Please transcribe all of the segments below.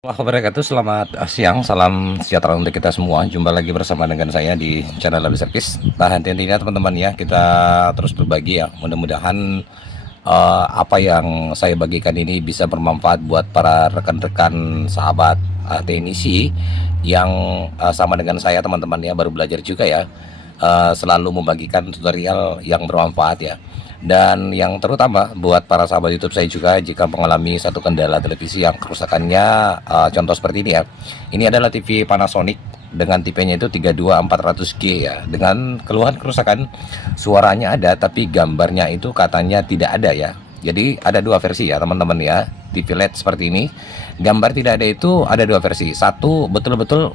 Wabarakatuh, selamat siang, salam sejahtera untuk kita semua. Jumpa lagi bersama dengan saya di channel Lalu Service. Nah, henti-hentinya teman-teman ya, kita terus berbagi ya. Mudah-mudahan apa yang saya bagikan ini bisa bermanfaat buat para rekan-rekan sahabat teknisi yang sama dengan saya teman-teman ya, baru belajar juga ya. Selalu membagikan tutorial yang bermanfaat ya. Dan yang terutama buat para sahabat YouTube saya juga, jika mengalami satu kendala televisi yang kerusakannya contoh seperti ini ya. Ini adalah TV Panasonic dengan tipenya itu 32400G ya, dengan keluhan kerusakan suaranya ada tapi gambarnya itu katanya tidak ada ya. Jadi ada dua versi ya teman-teman ya. TV LED seperti ini, gambar tidak ada, itu ada dua versi. Satu betul-betul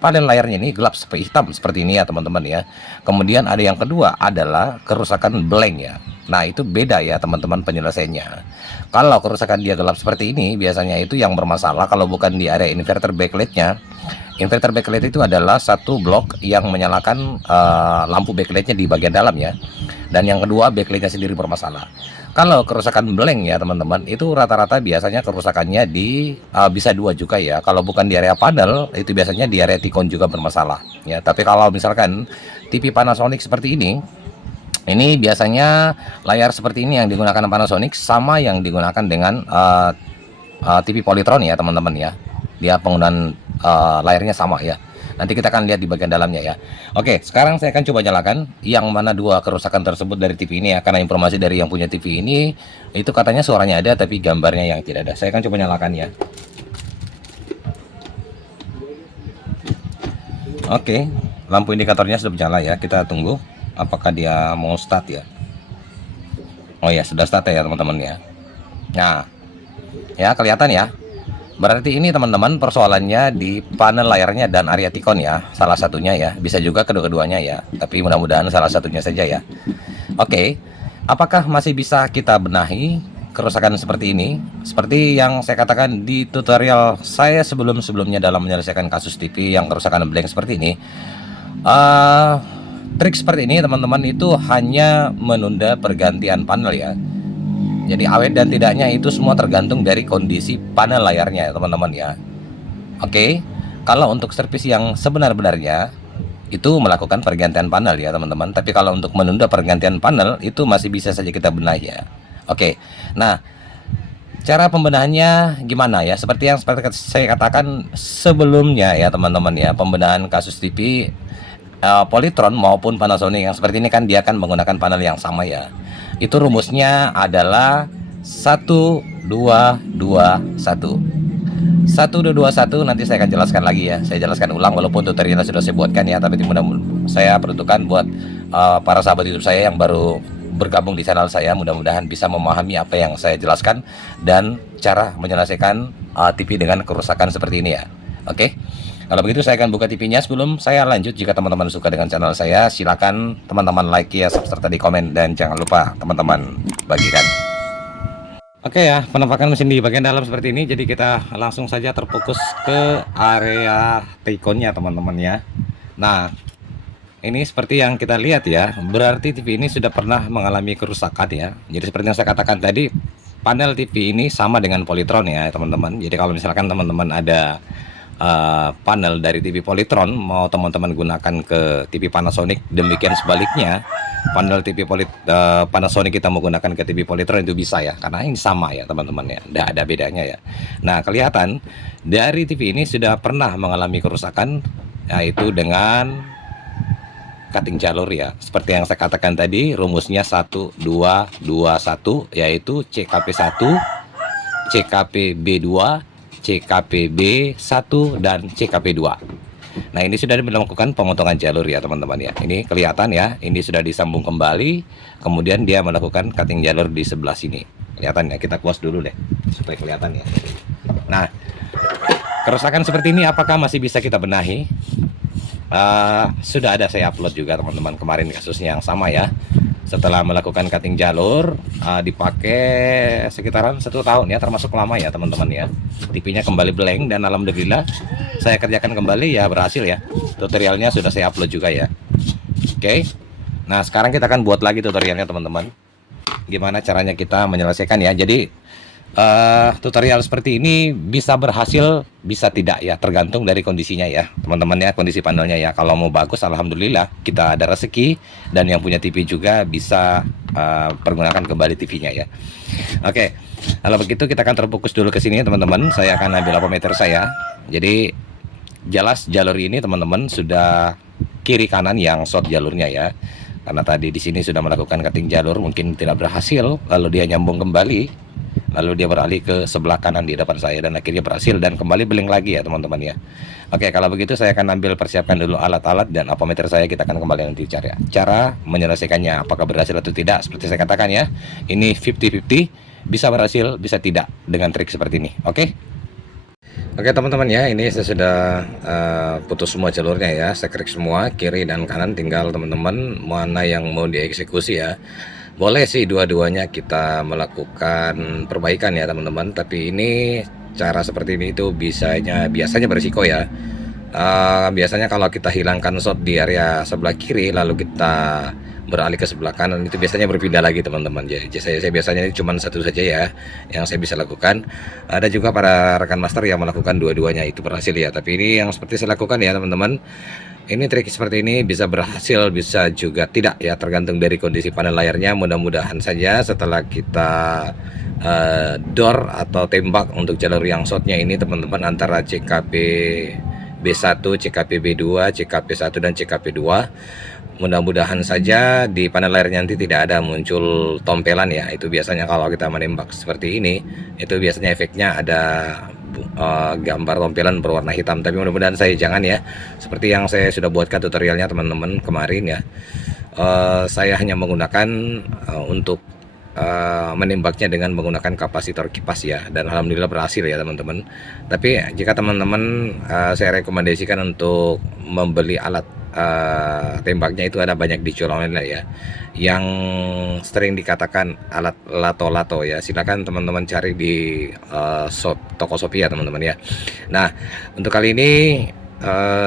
panel layarnya ini gelap seperti hitam seperti ini ya teman-teman ya. Kemudian ada yang kedua adalah kerusakan blank ya. Nah itu beda ya teman-teman penyelesaiannya. Kalau kerusakan dia gelap seperti ini biasanya itu yang bermasalah kalau bukan di area inverter backlightnya. Inverter backlight itu adalah satu blok yang menyalakan lampu backlightnya di bagian dalam ya. Dan yang kedua backlightnya sendiri bermasalah. Kalau kerusakan blank ya teman-teman, itu rata-rata biasanya kerusakannya di bisa dua juga ya. Kalau bukan di area panel, itu biasanya di area tikon juga bermasalah ya. Tapi kalau misalkan TV Panasonic seperti ini biasanya layar seperti ini yang digunakan Panasonic sama yang digunakan dengan TV Polytron ya teman-teman ya. Dia penggunaan layarnya sama ya. Nanti kita akan lihat di bagian dalamnya ya. Oke, sekarang saya akan coba nyalakan yang mana dua kerusakan tersebut dari TV ini ya. Karena informasi dari yang punya TV ini, itu katanya suaranya ada tapi gambarnya yang tidak ada. Saya akan coba nyalakan ya. Oke, lampu indikatornya sudah menyala ya. Kita tunggu apakah dia mau start ya. Oh ya, sudah start ya teman-teman ya. Nah, ya kelihatan ya. Berarti ini teman-teman persoalannya di panel layarnya dan area tikon ya, salah satunya ya, bisa juga kedua-keduanya ya, tapi mudah-mudahan salah satunya saja ya. Oke, apakah masih bisa kita benahi kerusakan seperti ini? Seperti yang saya katakan di tutorial saya sebelum-sebelumnya dalam menyelesaikan kasus TV yang kerusakan blank seperti ini, trik seperti ini teman-teman itu hanya menunda pergantian panel ya. Jadi awet dan tidaknya itu semua tergantung dari kondisi panel layarnya ya teman-teman ya. Oke, kalau untuk servis yang sebenar-benarnya itu melakukan pergantian panel ya teman-teman. Tapi kalau untuk menunda pergantian panel itu masih bisa saja kita benahi ya. Oke, nah cara pembenahannya gimana ya? Seperti yang saya katakan sebelumnya ya teman-teman ya, pembenahan kasus TV Polytron maupun Panasonic yang seperti ini kan dia akan menggunakan panel yang sama ya. Itu rumusnya adalah 1221. 1221 nanti saya akan jelaskan lagi ya. Saya jelaskan ulang walaupun tutorialnya sudah saya buatkan ya, tapi mudah-mudahan saya peruntukkan buat para sahabat YouTube saya yang baru bergabung di channel saya, mudah-mudahan bisa memahami apa yang saya jelaskan dan cara menyelesaikan TV dengan kerusakan seperti ini ya. Oke. Kalau begitu saya akan buka TV-nya. Sebelum saya lanjut, jika teman-teman suka dengan channel saya, silakan teman-teman like ya, subscribe di komen, dan jangan lupa teman-teman bagikan. Oke ya, penampakan mesin di bagian dalam seperti ini. Jadi kita langsung saja terfokus ke area tikonnya teman-teman ya. Nah, ini seperti yang kita lihat ya, berarti TV ini sudah pernah mengalami kerusakan ya. Jadi seperti yang saya katakan tadi, panel TV ini sama dengan Polytron ya teman-teman. Jadi kalau misalkan teman-teman ada panel dari TV Polytron mau teman-teman gunakan ke TV Panasonic, demikian sebaliknya panel TV Panasonic kita menggunakan ke TV Polytron itu bisa ya, karena ini sama ya teman-teman ya, tidak ada bedanya ya. Nah kelihatan dari TV ini sudah pernah mengalami kerusakan, yaitu dengan cutting jalur ya, seperti yang saya katakan tadi rumusnya 1221, yaitu CKP1, CKP-B2, CKP-B1 dan CKP2. Nah ini sudah melakukan pemotongan jalur ya teman-teman ya. Ini kelihatan ya, ini sudah disambung kembali, kemudian dia melakukan cutting jalur di sebelah sini. Kelihatan ya, kita close dulu deh supaya kelihatan ya. Nah kerusakan seperti ini apakah masih bisa kita benahi? Sudah ada saya upload juga teman-teman kemarin kasusnya yang sama ya. Setelah melakukan cutting jalur, dipakai sekitaran 1 tahun ya, termasuk lama ya teman-teman ya. TV-nya kembali blank dan alhamdulillah saya kerjakan kembali ya, berhasil ya. Tutorialnya sudah saya upload juga ya. Oke. Nah sekarang kita akan buat lagi tutorialnya teman-teman. Gimana caranya kita menyelesaikan ya. Jadi Tutorial seperti ini bisa berhasil, bisa tidak ya, tergantung dari kondisinya ya, teman-teman ya, kondisi panelnya ya. Kalau mau bagus, alhamdulillah kita ada rezeki, dan yang punya TV juga bisa pergunakan kembali TV-nya ya. Oke, kalau begitu kita akan terfokus dulu ke sini teman-teman. Saya akan ambil apometer saya. Jadi jelas jalur ini teman-teman sudah kiri kanan yang short jalurnya ya. Karena tadi di sini sudah melakukan cutting jalur, mungkin tidak berhasil, lalu dia nyambung kembali, lalu dia beralih ke sebelah kanan di depan saya, dan akhirnya berhasil dan kembali beling lagi ya teman-teman ya. Oke, kalau begitu saya akan ambil persiapkan dulu alat-alat dan apometer saya. Kita akan kembali nanti cara menyelesaikannya, apakah berhasil atau tidak. Seperti saya katakan ya, ini 50-50, bisa berhasil bisa tidak dengan trik seperti ini. Oke teman-teman ya, ini saya sudah putus semua jalurnya ya, saya klik semua kiri dan kanan, tinggal teman-teman mana yang mau dieksekusi ya. Boleh sih dua-duanya kita melakukan perbaikan ya teman-teman, tapi ini cara seperti ini itu biasanya berisiko ya. Biasanya kalau kita hilangkan shot di area sebelah kiri lalu kita beralih ke sebelah kanan, itu biasanya berpindah lagi teman-teman. Jadi saya biasanya ini cuma satu saja ya yang saya bisa lakukan. Ada juga para rekan master yang melakukan dua-duanya, itu berhasil ya. Tapi ini yang seperti saya lakukan ya teman-teman. Ini trik seperti ini bisa berhasil, bisa juga tidak ya, tergantung dari kondisi panel layarnya. Mudah-mudahan saja setelah kita door atau tembak untuk jalur yang shotnya ini teman-teman, antara CKP B1, CKP B2, CKP 1 dan CKP 2, mudah-mudahan saja di panel layarnya nanti tidak ada muncul tompelan ya. Itu biasanya kalau kita menembak seperti ini, itu biasanya efeknya ada gambar tompelan berwarna hitam, tapi mudah-mudahan saya jangan ya, seperti yang saya sudah buatkan tutorialnya teman-teman kemarin ya. Saya hanya menggunakan untuk menembaknya dengan menggunakan kapasitor kipas ya, dan alhamdulillah berhasil ya teman-teman. Tapi jika teman-teman saya rekomendasikan untuk membeli alat tembaknya, itu ada banyak dijual online ya, yang sering dikatakan alat lato-lato ya. Silakan teman-teman cari di toko Shopee ya teman-teman ya. Nah, untuk kali ini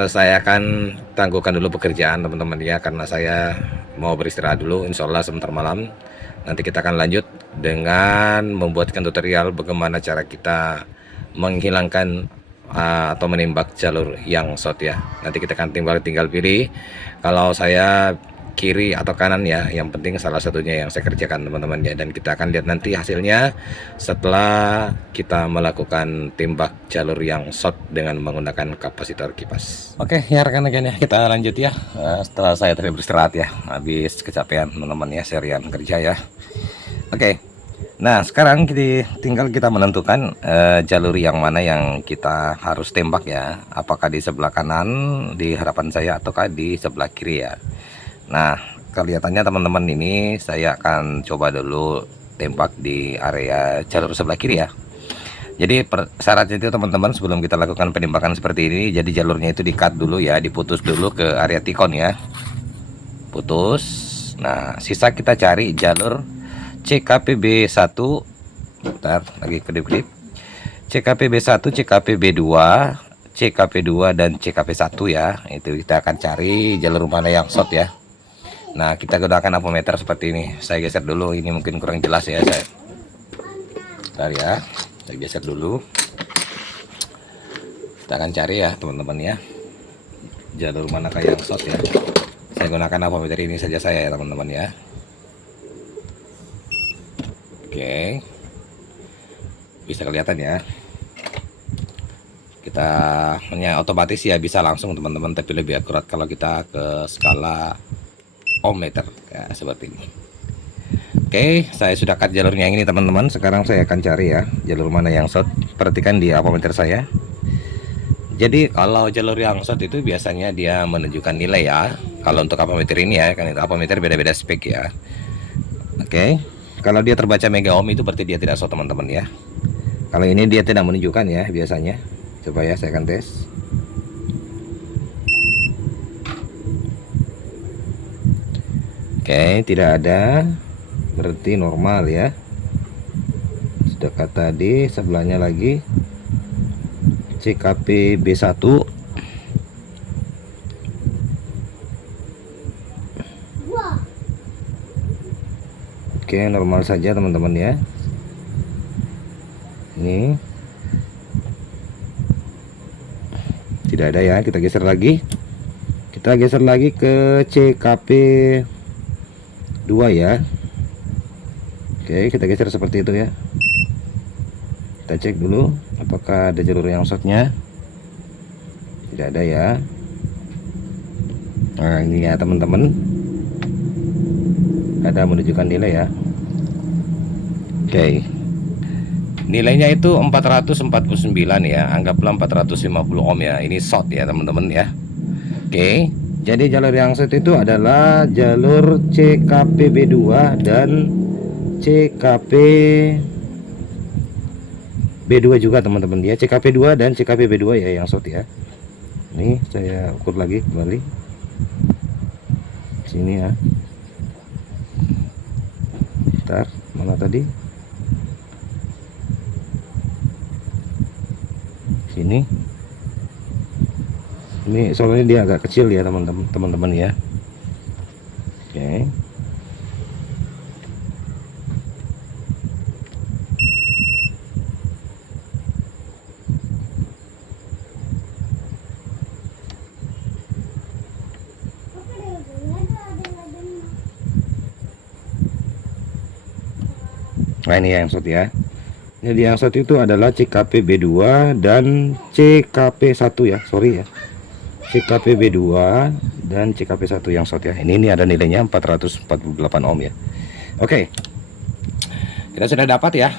saya akan tangguhkan dulu pekerjaan teman-teman ya, karena saya mau beristirahat dulu. Insya Allah sebentar malam nanti kita akan lanjut dengan membuatkan tutorial bagaimana cara kita menghilangkan atau menembak jalur yang short ya. Nanti kita akan tinggal pilih kalau saya kiri atau kanan ya, yang penting salah satunya yang saya kerjakan teman-teman ya, dan kita akan lihat nanti hasilnya setelah kita melakukan tembak jalur yang short dengan menggunakan kapasitor kipas. Oke ya rekan-rekan ya, kita lanjut ya. Setelah saya tadi beristirahat ya, habis kecapean teman-teman ya, seharian kerja ya. Oke, nah sekarang tinggal kita menentukan jalur yang mana yang kita harus tembak ya, apakah di sebelah kanan di harapan saya ataukah di sebelah kiri ya. Nah, kelihatannya teman-teman ini saya akan coba dulu tembak di area jalur sebelah kiri ya. Jadi syaratnya itu teman-teman, sebelum kita lakukan penembakan seperti ini, jadi jalurnya itu di-cut dulu ya, diputus dulu ke area tikon ya. Putus. Nah, sisa kita cari jalur CKP B1. Bentar, lagi kedip-kedip. CKP B1, CKP B2, CKP 2 dan CKP 1 ya. Itu kita akan cari jalur mana yang short ya. Nah, kita gunakan apometer seperti ini. Saya geser dulu, ini mungkin kurang jelas ya saya. Bentar ya, saya geser dulu. Kita akan cari ya teman-teman ya, jalur mana yang short ya. Saya gunakan apometer ini saja saya ya teman-teman ya. Oke, bisa kelihatan ya. Kita hanya otomatis ya, bisa langsung teman-teman, tapi lebih akurat kalau kita ke skala ohmmeter ya, seperti ini. Oke, saya sudah cut jalurnya ini teman-teman. Sekarang saya akan cari ya jalur mana yang short. Perhatikan di apometer saya. Jadi kalau jalur yang short itu biasanya dia menunjukkan nilai ya. Kalau untuk apometer ini ya, kan itu apometer beda-beda spek ya. Oke, kalau dia terbaca mega ohm itu berarti dia tidak short teman-teman ya. Kalau ini dia tidak menunjukkan ya biasanya. Coba ya, saya akan tes. Oke, tidak ada, berarti normal ya. Dekat tadi sebelahnya lagi CKP B1. Oke, normal saja teman-teman ya. Ini tidak ada ya, kita geser lagi. Kita geser lagi ke CKP 2 ya. Oke, kita geser seperti itu ya. Kita cek dulu apakah ada jalur yang shortnya. Tidak ada ya. Nah ini ya teman-teman, ada menunjukkan nilai ya. Oke, nilainya itu 449 ya, anggaplah 450 ohm ya. Ini short ya teman-teman ya. Oke, jadi jalur yang short itu adalah jalur CKP B2 dan CKP B2 juga teman-teman ya. CKP 2 dan CKP B2 ya yang short ya. Ini saya ukur lagi kembali sini ya. Bentar, mana tadi? Sini. Ini soalnya dia agak kecil ya teman-teman ya. Oke. Nah ini yang short ya. Jadi yang short itu adalah CKP B2 dan CKP 1 ya, sorry ya. CKP B2 dan CKP 1 yang short ya. Ini ada nilainya 448 ohm ya. Oke. Kita sudah dapat ya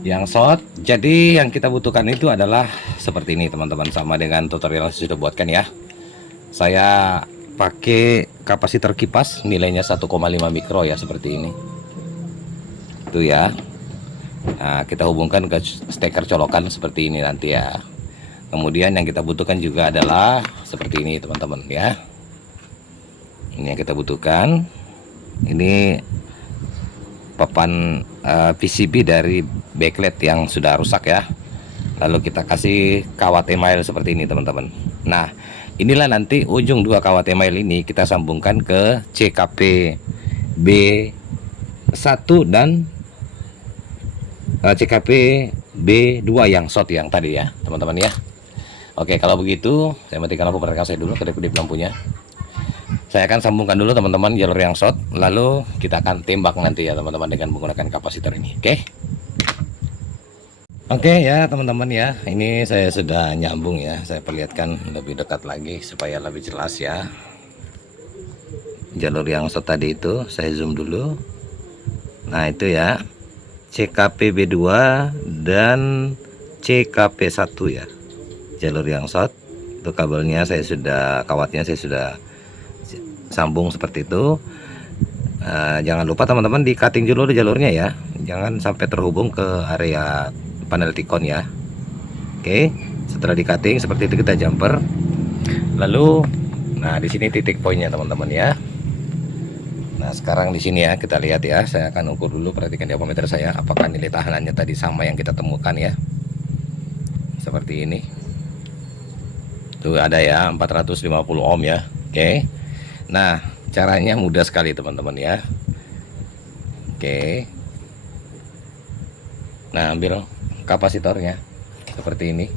yang short. Jadi yang kita butuhkan itu adalah seperti ini teman-teman, sama dengan tutorial yang sudah buatkan ya. Saya pakai kapasitor kipas nilainya 1,5 mikro ya, seperti ini. Itu ya. Nah, kita hubungkan ke steker colokan seperti ini nanti ya. Kemudian yang kita butuhkan juga adalah seperti ini teman-teman ya. Ini yang kita butuhkan. Ini papan PCB dari backlight yang sudah rusak ya. Lalu kita kasih kawat email seperti ini teman-teman. Nah, inilah nanti ujung dua kawat email ini kita sambungkan ke CKP B1 dan CKP B2 yang short yang tadi ya teman-teman ya. Oke, kalau begitu saya matikan lampu perangkat saya dulu, kedip-kedip lampunya. Saya akan sambungkan dulu teman-teman jalur yang short, lalu kita akan tembak nanti ya teman-teman dengan menggunakan kapasitor ini. Oke ya teman-teman ya, ini saya sudah nyambung ya. Saya perlihatkan lebih dekat lagi supaya lebih jelas ya. Jalur yang short tadi itu saya zoom dulu. Nah itu ya, CKP B2 dan CKP 1 ya, jalur yang short. Itu kabelnya saya sudah, kawatnya saya sudah sambung seperti itu. Jangan lupa teman-teman di cutting dulu jalurnya ya, jangan sampai terhubung ke area panel tikon ya. Oke, setelah di cutting seperti itu kita jumper. Lalu nah di sini titik poinnya teman-teman ya. Nah sekarang di sini ya kita lihat ya, saya akan ukur dulu, perhatikan di ampermeter saya apakah nilai tahanannya tadi sama yang kita temukan ya. Seperti ini. Tuh ada ya 450 ohm ya. Oke. Nah, caranya mudah sekali teman-teman ya. Oke. Nah, ambil kapasitornya seperti ini.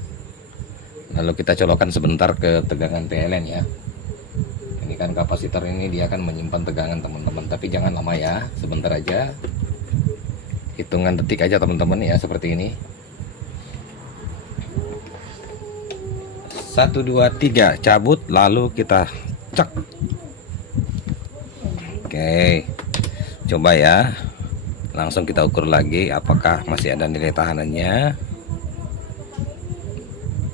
Lalu kita colokkan sebentar ke tegangan PLN ya. Ini kan kapasitor ini dia akan menyimpan tegangan teman-teman, tapi jangan lama ya, sebentar aja, hitungan detik aja teman-teman ya, seperti ini. 1 2 3 cabut, lalu kita cek. Oke, coba ya, langsung kita ukur lagi apakah masih ada nilai tahanannya.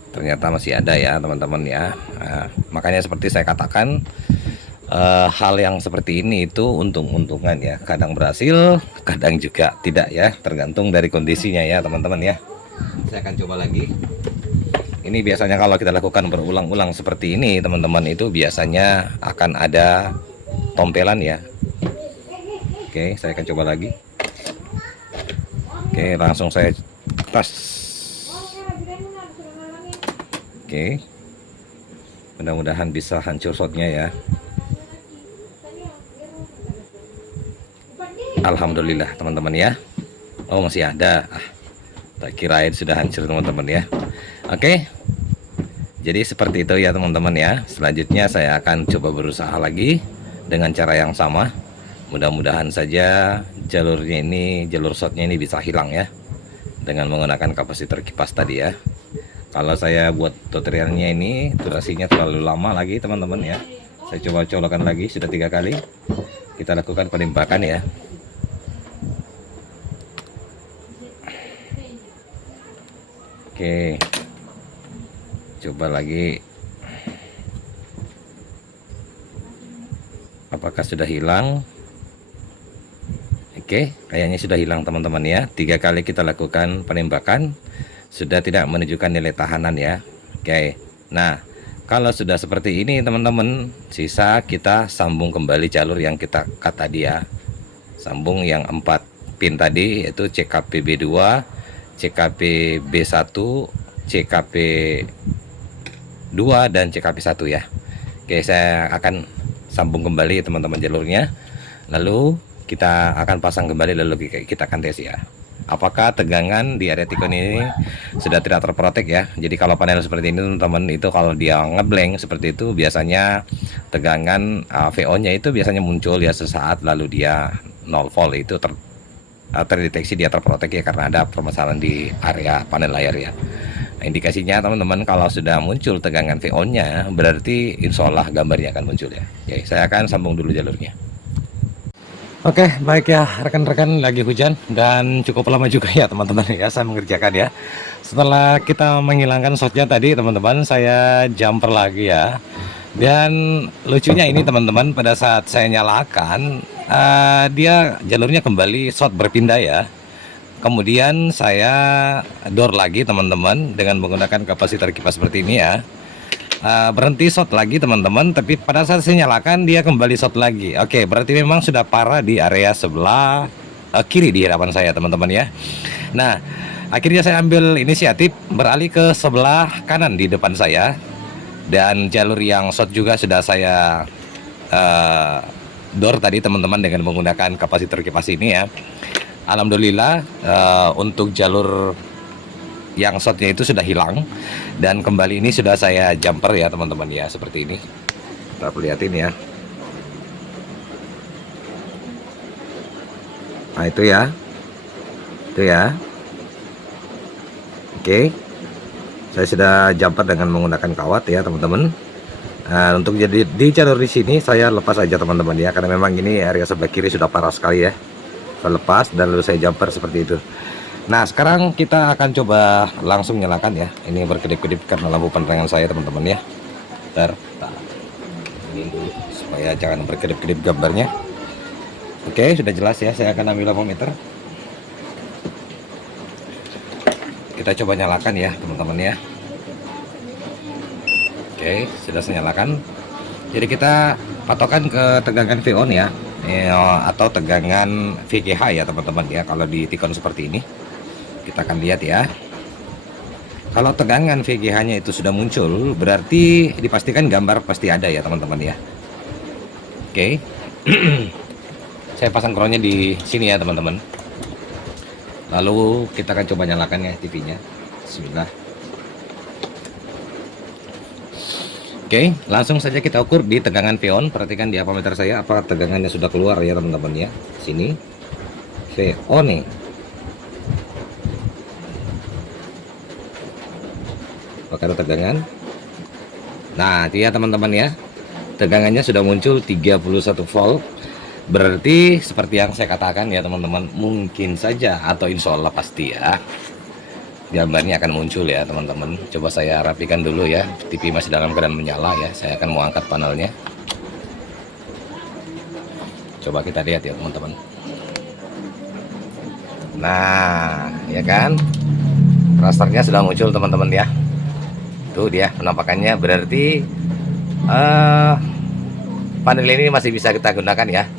Ternyata masih ada ya teman-teman ya. Nah, makanya seperti saya katakan, hal yang seperti ini itu untung-untungan ya, kadang berhasil kadang juga tidak ya, tergantung dari kondisinya ya teman-teman ya. Saya akan coba lagi. Ini biasanya kalau kita lakukan berulang-ulang seperti ini teman-teman, itu biasanya akan ada tompelan ya. Oke, saya akan coba lagi. Oke, langsung saya tes. Oke, mudah-mudahan bisa hancur shotnya ya. Alhamdulillah teman-teman ya. Oh masih ada. Tak kirain sudah hancur teman-teman ya. Oke, jadi seperti itu ya teman-teman ya. Selanjutnya saya akan coba berusaha lagi dengan cara yang sama. Mudah-mudahan saja jalurnya ini, jalur shotnya ini bisa hilang ya, dengan menggunakan kapasitor kipas tadi ya. Kalau saya buat tutorialnya ini durasinya terlalu lama lagi teman-teman ya. Saya coba colokan lagi, sudah 3 kali kita lakukan penembakan ya. Oke, coba lagi. Apakah sudah hilang? Oke, kayaknya sudah hilang teman-teman ya. 3 kali kita lakukan penembakan, sudah tidak menunjukkan nilai tahanan ya. Oke, nah kalau sudah seperti ini teman-teman, sisa kita sambung kembali jalur yang kita cut tadi ya. Sambung yang 4 pin tadi, yaitu CKP B2, CKP B1, CKP 2 dan CKP 1 ya. Oke, saya akan sambung kembali teman-teman jalurnya, lalu kita akan pasang kembali, lalu kita akan tes ya, apakah tegangan di area tikun ini sudah tidak terprotek ya. Jadi kalau panel seperti ini teman-teman, itu kalau dia ngeblank seperti itu, biasanya tegangan VO nya itu biasanya muncul ya sesaat, lalu dia 0 volt, itu terdeteksi dia terprotek ya, karena ada permasalahan di area panel layar ya. Nah, indikasinya teman-teman, kalau sudah muncul tegangan VO nya, berarti insya Allah gambarnya akan muncul ya. Oke, saya akan sambung dulu jalurnya. Oke, baik ya rekan-rekan, lagi hujan dan cukup lama juga ya teman-teman ya saya mengerjakan ya. Setelah kita menghilangkan shotnya tadi teman-teman, saya jumper lagi ya. Dan lucunya ini teman-teman, pada saat saya nyalakan dia jalurnya kembali shot berpindah ya. Kemudian saya door lagi teman-teman dengan menggunakan kapasitor kipas seperti ini ya. Berhenti shot lagi teman-teman, tapi pada saat saya nyalakan dia kembali shot lagi. Oke, berarti memang sudah parah di area sebelah kiri di hadapan saya teman-teman ya. Nah, akhirnya saya ambil inisiatif beralih ke sebelah kanan di depan saya, dan jalur yang shot juga sudah saya door tadi teman-teman dengan menggunakan kapasitor kipas ini ya. Alhamdulillah untuk jalur yang shotnya itu sudah hilang, dan kembali ini sudah saya jumper ya teman-teman ya, seperti ini. Kita lihatin ya. Nah itu ya, itu ya. Oke, saya sudah jumper dengan menggunakan kawat ya teman-teman. Nah, untuk jadi di jalur di sini saya lepas aja teman-teman ya, karena memang ini area sebelah kiri sudah parah sekali ya. Saya lepas dan lalu saya jumper seperti itu. Nah sekarang kita akan coba langsung nyalakan ya. Ini berkedip-kedip karena lampu penerangan saya teman-teman ya. Bentar, ini dulu supaya jangan berkedip-kedip gambarnya. Oke, sudah jelas ya. Saya akan ambil lampometer. Kita coba nyalakan ya teman-teman ya. Oke, sudah saya nyalakan. Jadi kita patokan ke tegangan VO ya, atau tegangan VGH ya teman-teman ya. Kalau di Tikon seperti ini, kita akan lihat ya. Kalau tegangan VGH nya itu sudah muncul, berarti dipastikan gambar pasti ada ya teman-teman ya. Oke. Saya pasang crownnya di sini ya teman-teman. Lalu kita akan coba nyalakan ya TV-nya. Bismillah. Oke, langsung saja kita ukur di tegangan VO. Perhatikan di ampermeter saya apakah tegangannya sudah keluar ya teman-teman ya. Sini VO nih. Apakah ada tegangan? Nah, dia teman-teman ya. Tegangannya sudah muncul 31 volt. Berarti seperti yang saya katakan ya teman-teman, mungkin saja atau insya Allah pasti ya, gambarnya akan muncul ya teman-teman. Coba saya rapikan dulu ya. TV masih dalam keadaan menyala ya. Saya akan mau angkat panelnya. Coba kita lihat ya teman-teman. Nah, ya kan, rasternya sudah muncul teman-teman ya. Tuh dia penampakannya. Berarti panel ini masih bisa kita gunakan ya.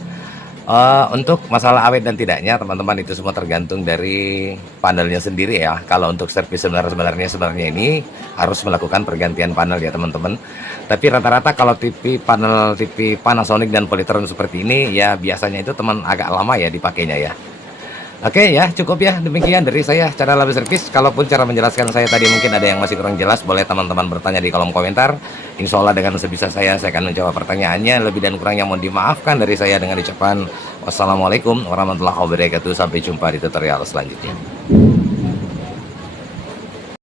Untuk masalah awet dan tidaknya teman-teman, itu semua tergantung dari panelnya sendiri ya. Kalau untuk servis sebenarnya ini harus melakukan pergantian panel ya teman-teman. Tapi rata-rata kalau panel TV Panasonic dan Polytron seperti ini ya, biasanya itu teman agak lama ya dipakainya ya. Oke ya, cukup ya, demikian dari saya cara Label Service. Kalaupun cara menjelaskan saya tadi mungkin ada yang masih kurang jelas, boleh teman-teman bertanya di kolom komentar. Insya Allah dengan sebisa saya akan menjawab pertanyaannya. Lebih dan kurangnya mohon dimaafkan dari saya dengan ucapan wassalamualaikum warahmatullahi wabarakatuh. Sampai jumpa di tutorial selanjutnya.